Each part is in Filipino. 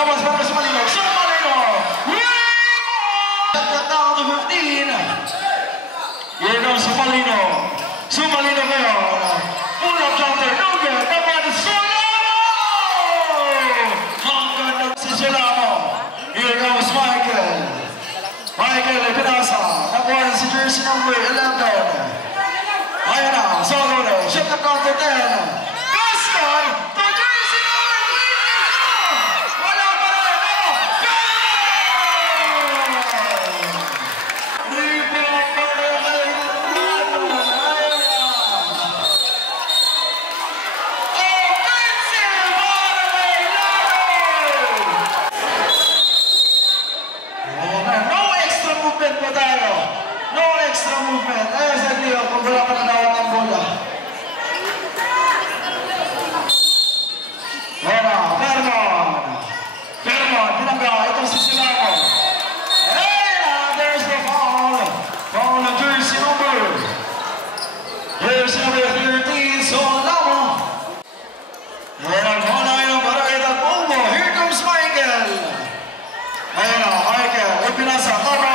Labas para Sumalino. Sumalino! Down to 15. Here goes Sumalino. Sumalino ngayon. Pull up jumper. No good. Naman Solano! Ang ganda si Solano. Here goes Michael. Michael Ipinasa. Nakuha si jersey number 11. Ayan na. Solano. Shot na count to 10. Gaston to jersey number 22. Wala pa rin. No extra movement. Ayun sa Leo, kung wala pa nadawat ang bola. Wala, Fermon, pinangga, itong si Silano. Hey, there's the foul. Foul ng jersey number 13, so Lamo. Ayan ang bola ngayon para kay Tagpumbo. Here comes Michael. Ayan na, Michael, ipinasa, Taro.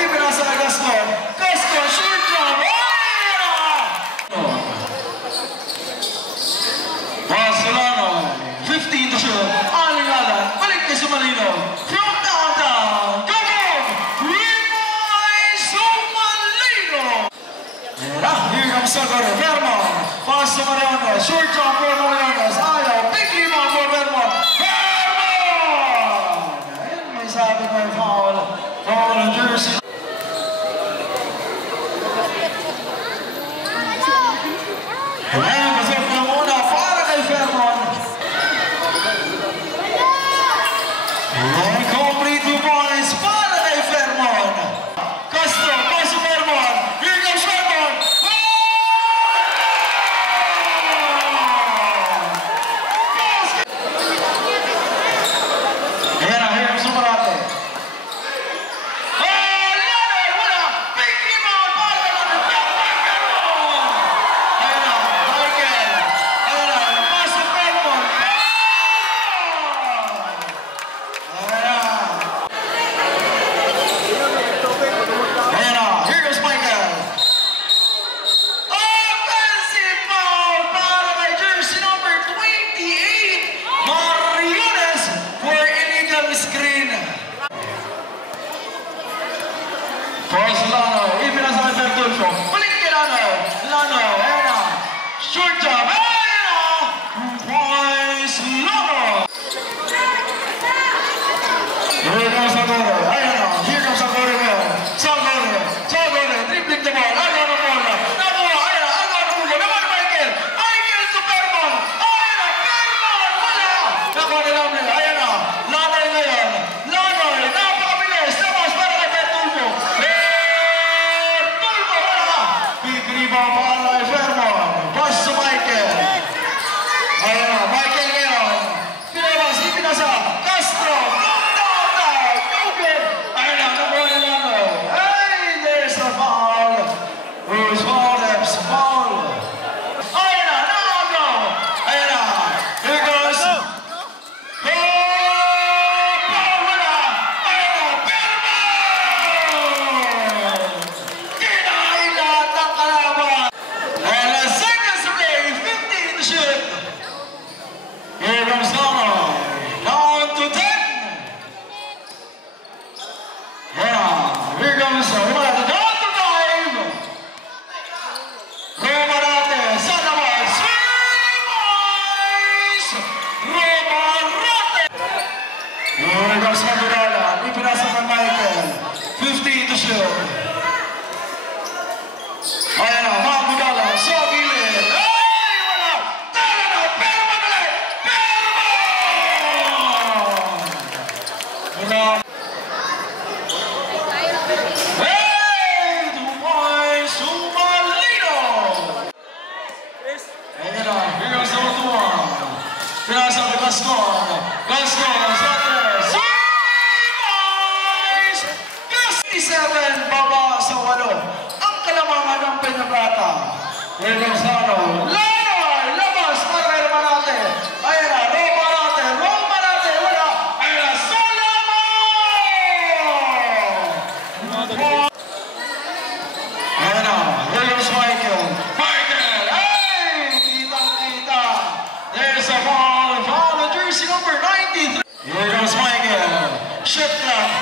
Ipinasa kay Castro. Castro, shoot job. Solano, 15 to shoot. Aling-alang, balik kay Sumalino. From downtown, come on! 3-point Sumalino! Here comes Sagaro, Vermon. Pass to Mariano, short job for Mariano. Ayaw, big rebound for Vermon. Sabi ko yung foul ng jersey. Ayan, pasok na muna para kay Fermon. Ayan, complete 2 points para kay Fermon. Castro, paso Fermon. Here comes Fermon. Ayan na, here comes Sumarate. Solano, ipinasa kay Bertolfo. Balik kay Lano, ayan na. Short job, ayan na. 2 points, Lano. Here comes Sagore, ayan na. Here comes Sagore ngayon. Sagore, tripling the ball. Agaw ng bola. Nakuha, ayan na. Agaw ng bola. Naman Michael. Michael to Fermon. Ayan na, Fermon. Wala. Nakuha ni Lamley, ayan na. Lano ngayon. Lano, napakabilis. Tapos para kay Bertolfo. Big rebound para Gascon. Gascon, Santos. Series! 57, baba sa 8. Ang kalamangan ng Peñaplata. Here comes Lano. Lanoy! Labas para kay Romanate. Ayan na, Romanate. Romanate, wala. Ayan na, Solomon! Ayan na, here comes Michael. Michael! Hey! Kitang-kita. There's a foul. Foul on jersey number 93. Here comes Michael. Shot clock.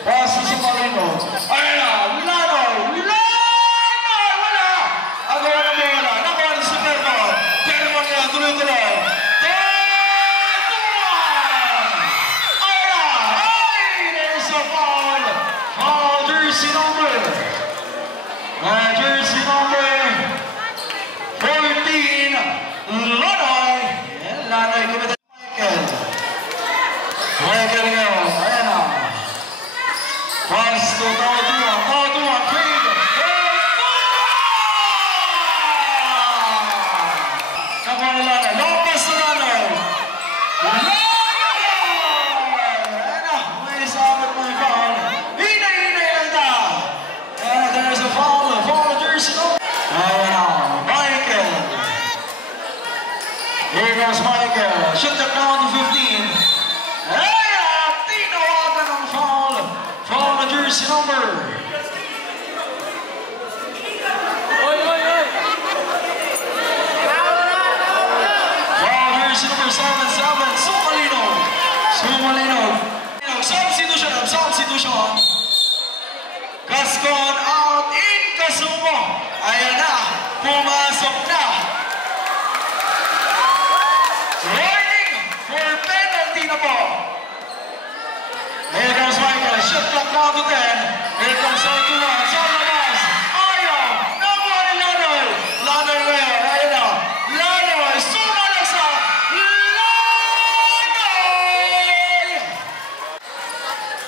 Pass to Marino. Ayan na, Lanoy! Lanoy! Wala! Agawa na mo wala. Nakuha na si Permon. Permon nga, tuloy-tuloy. Tuwan! Ayan na! Ay! There's a foul. Foul jersey number. Jersey number 14. Lanoy. Lanoy, kumita Michael. Michael nga. Ayan na. Pass to Tawaduan, Craig! Nakuha ni Lanoy, Lopez to Lanoy! Lanoy! Ayan na, may sabot mo yung foul. Hinay-hinay lang ta! Ayan na, there's a foul jersey no? Ayan na, Michael! Here goes Michael, shoot the count to 15. Ayan na, tinawagan ng foul jersey number. Foul jersey number 77, Sumalino. Substitution. Gascon out in Casumo. Ayan na, pumasok na. Warning for penalty na po. Here comes Michael, shot clock down to 10. Here comes Tawaduan, sa labas. Ayaw, nakuha ni Lanoy. Lanoy ngayon, ayun na. Lanoy, sumalaksak. Lanoy!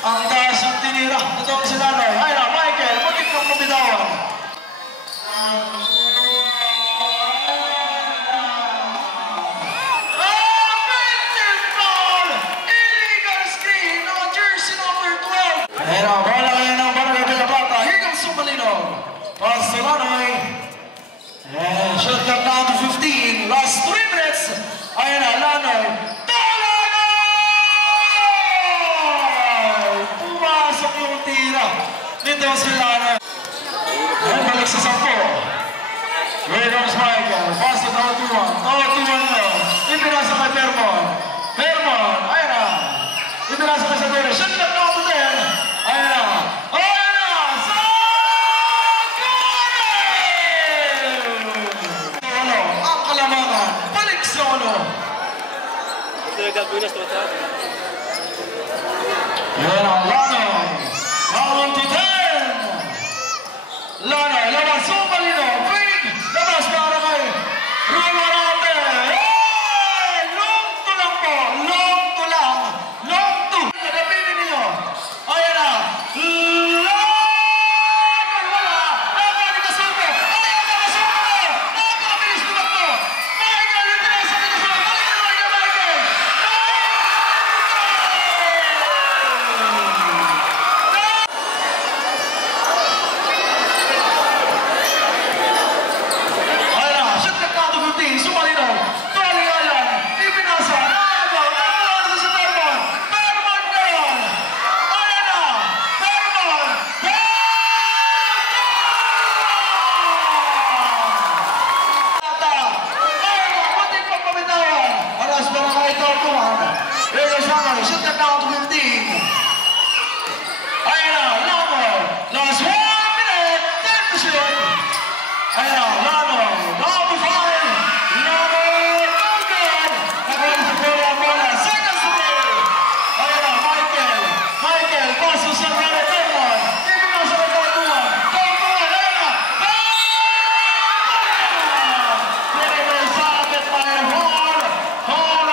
Ang taas ang tinira. Ito si Lanoy. Ayun na, Michael, matik ng mabitawan. Ayan na, bola kayo ng Barangay Peñaplata. Here comes Sumalino. Pass to Lanoy. And shot clock down to 15. Last 3 minutes. Ayan na, Lanoy. Lanoy! Pumasok yung tira. Nito si Lanoy. Ayan, balik sa 10. Here comes Michael. Pass to Tawaduan. Tawaduan na. Ipinasa kay Permon. Permon, ayan na. Ipinasa kay Sabere. Shot clock down to 10. Ayan na! Ayan na! Sa ano? Ang kalamangan! Balik sa ano? Ayan na! Lanoy! Down to 10! Lanoy! Labas! Sumalino! Fade! Labas para kay Romanate! Hey! Long to lang po! Long to lang! Long to! Napinin niyo! Ayan na! Lanoy! Wala! Nakakali ka suko! Ayan na! Suko! Nakakabilis tumakbo! Michael! Yung pinasa ka suko! Balik na lang yung Michael! Ayan na! Shoot na count to 15! Sumalino! Tuwaligalan! Ipinasa! Nakagaw! Nakagaw na si Permon! Permon ngayon! Ayan na! Permon! Ayan na! Muntik pang pamitawan! Aras para kay Tawaduan! Here goes Lanoy! Shoot na count to 15! Ayan na! Lanoy! Last 1 minute! 10 to shoot! Ayan na! Lanoy! Down to 5! Lanoy! No good! Nakuha ni Sabere ang bola! Seconds to play! Ayan na! Michael! Michael! Pass to Sabere! Permon! Ipinasa kay Tawaduan! Tawaduan! Ayan na! Pero sabit pa yung hall! Hall!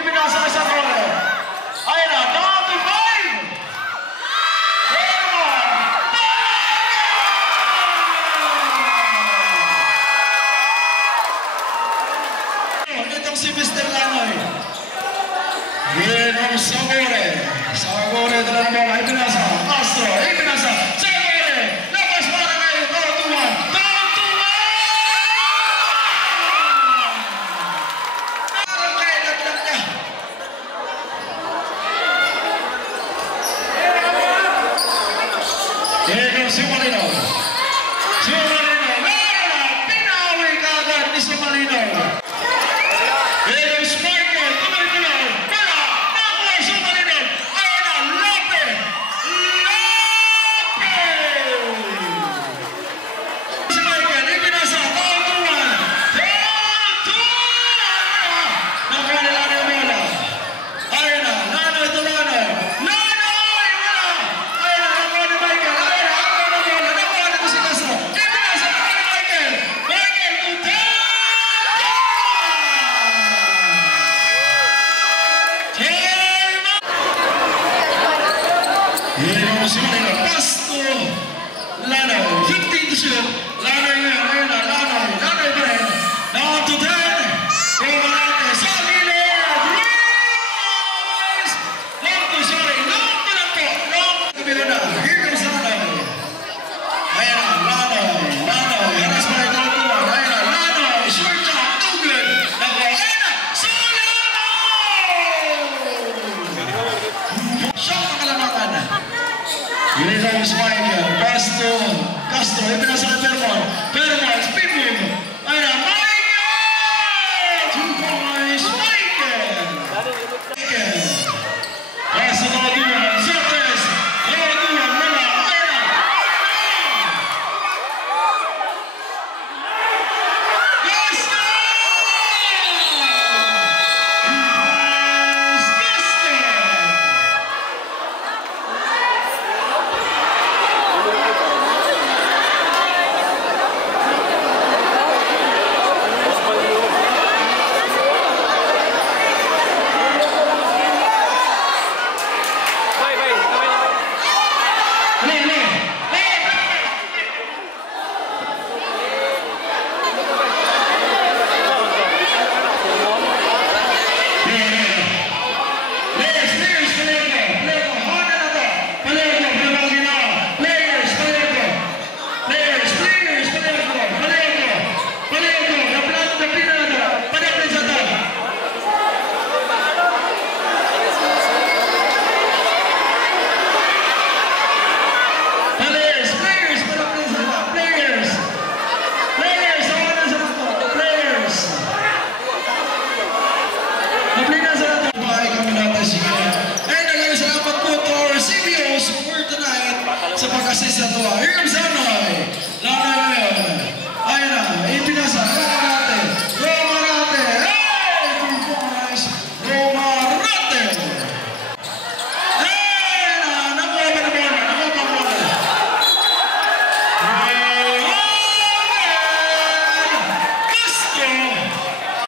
Ipinasa kay Sagore. Ayan na, down to 5. Itong si Mr. Lanoy. Yan ang Sagore. Sagore talaga ay pinasa. Astro,